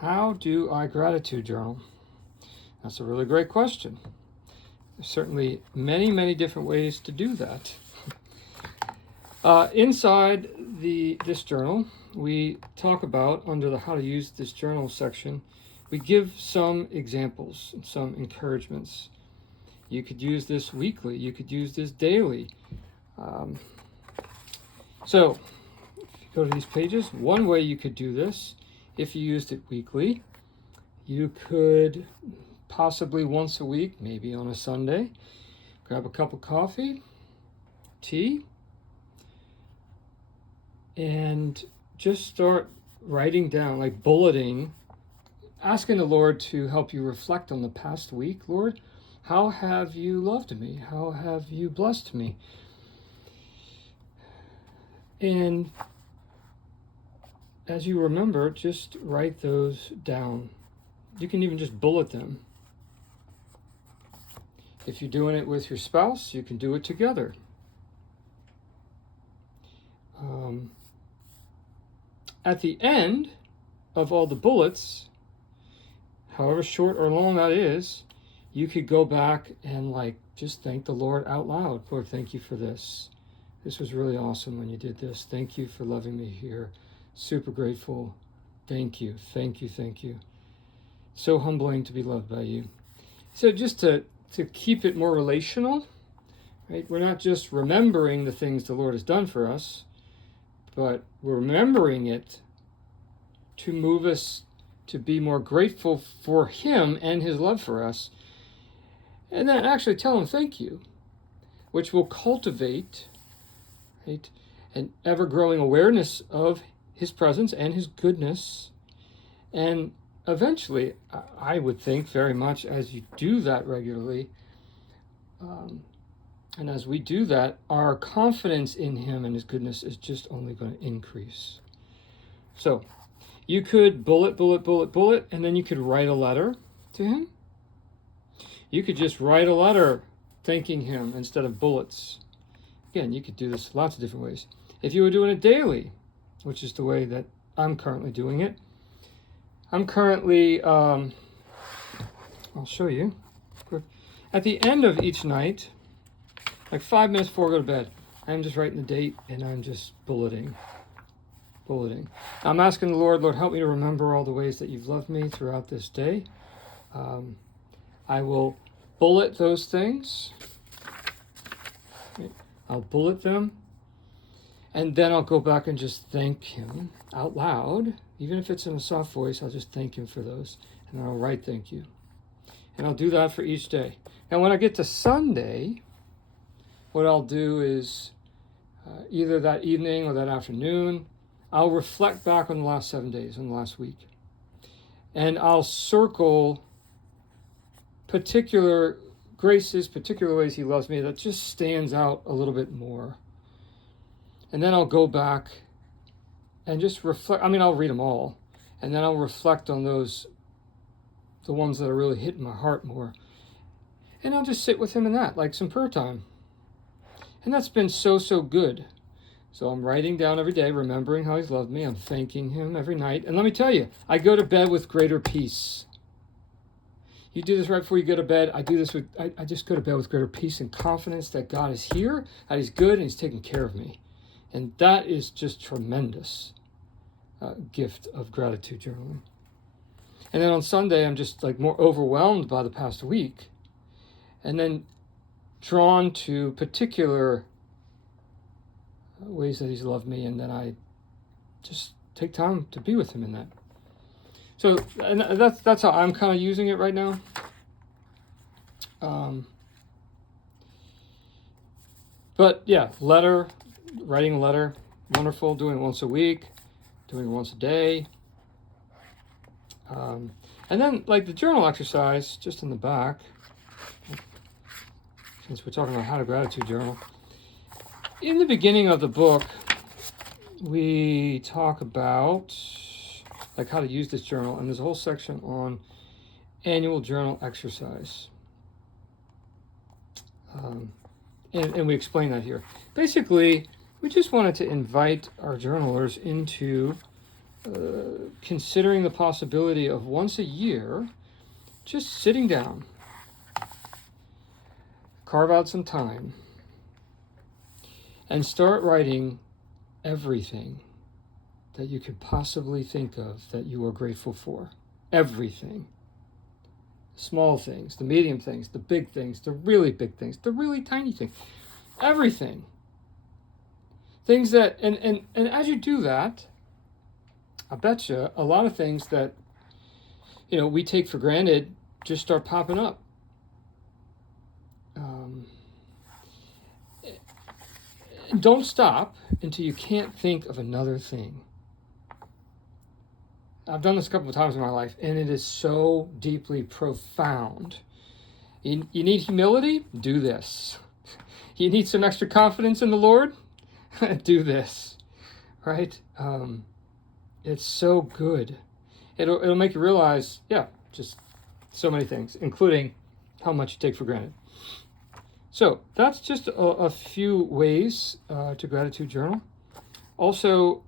How do I gratitude journal? That's a really great question. There's certainly many, many different ways to do that. Inside this journal, we talk about, under the how to use this journal section, we give some examples, some encouragements. You could use this weekly, you could use this daily. So, if you go to these pages, one way you could do this, if you used it weekly, you could possibly once a week, maybe on a Sunday, grab a cup of coffee, tea, and just start writing down, like bulleting, asking the Lord to help you reflect on the past week. Lord, how have you loved me? How have you blessed me? And as you remember, just write those down. You can even just bullet them. If you're doing it with your spouse, you can do it together. At the end of all the bullets, however short or long that is, you could go back and just thank the Lord out loud. Lord, thank you for this. This was really awesome when you did this. Thank you for loving me here. Super grateful. Thank you, thank you, thank you. So humbling to be loved by you. So just to keep it more relational, right? We're not just remembering the things the Lord has done for us, but we're remembering it to move us to be more grateful for Him and His love for us. And then actually tell Him thank you, which will cultivate, right, an ever-growing awareness of His presence and His goodness. And eventually, I would think very much as you do that regularly, and as we do that, our confidence in Him and His goodness is just only going to increase. So you could bullet, and then you could write a letter to Him. You could just write a letter thanking Him instead of bullets. Again, you could do this lots of different ways. If you were doing it daily, which is the way that I'm currently doing it, I'm currently, I'll show you. At the end of each night, like 5 minutes before I go to bed, I'm just writing the date and I'm just bulleting. I'm asking the Lord, help me to remember all the ways that you've loved me throughout this day. I will bullet those things. I'll bullet them. And then I'll go back and just thank Him out loud. Even if it's in a soft voice, I'll just thank Him for those. And then I'll write thank you. And I'll do that for each day. Now, when I get to Sunday, what I'll do is either that evening or that afternoon, I'll reflect back on the last 7 days, on the last week. And I'll circle particular graces, particular ways He loves me that just stands out a little bit more. And then I'll go back and just reflect. I'll read them all. And then I'll reflect on those, the ones that are really hitting my heart more. And I'll just sit with Him in that, like some prayer time. And that's been so good. So I'm writing down every day, remembering how He's loved me. I'm thanking Him every night. And let me tell you, I go to bed with greater peace. You do this right before you go to bed. I just go to bed with greater peace and confidence that God is here, that He's good, and He's taking care of me. And that is just tremendous gift of gratitude journaling. And then on Sunday, I'm just more overwhelmed by the past week, and then drawn to particular ways that He's loved me, and then I just take time to be with Him in that. So and that's how I'm kind of using it right now. But yeah, writing a letter, wonderful. Doing it once a week, doing it once a day. And then the journal exercise, just in the back, since we're talking about how to gratitude journal. In the beginning of the book, we talk about how to use this journal, and there's a whole section on annual journal exercise. And we explain that here. Basically, we just wanted to invite our journalers into considering the possibility of once a year just sitting down, carve out some time, and start writing everything that you could possibly think of that you are grateful for. Everything. Small things, the medium things, the big things, the really big things, the really tiny things. Everything. Things that, and as you do that, I bet you a lot of things that, we take for granted just start popping up. Don't stop until you can't think of another thing. I've done this a couple of times in my life, and it is so deeply profound. You need humility? Do this. You need some extra confidence in the Lord? Do this. Right? It's so good. It'll make you realize, just so many things, including how much you take for granted. So that's just a few ways to gratitude journal. Also,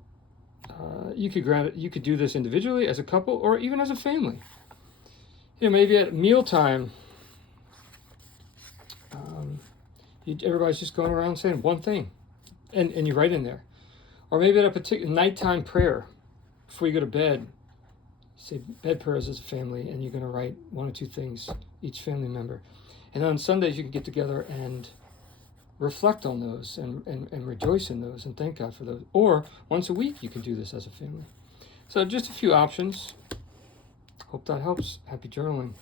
you could do this individually as a couple or even as a family. Maybe at mealtime, everybody's just going around saying one thing, and you write in there. Or maybe at a particular nighttime prayer before you go to bed, say bed prayers as a family, and you're going to write one or two things, each family member. And on Sundays, you can get together and reflect on those and rejoice in those and thank God for those. Or once a week, you can do this as a family. So just a few options. Hope that helps. Happy journaling.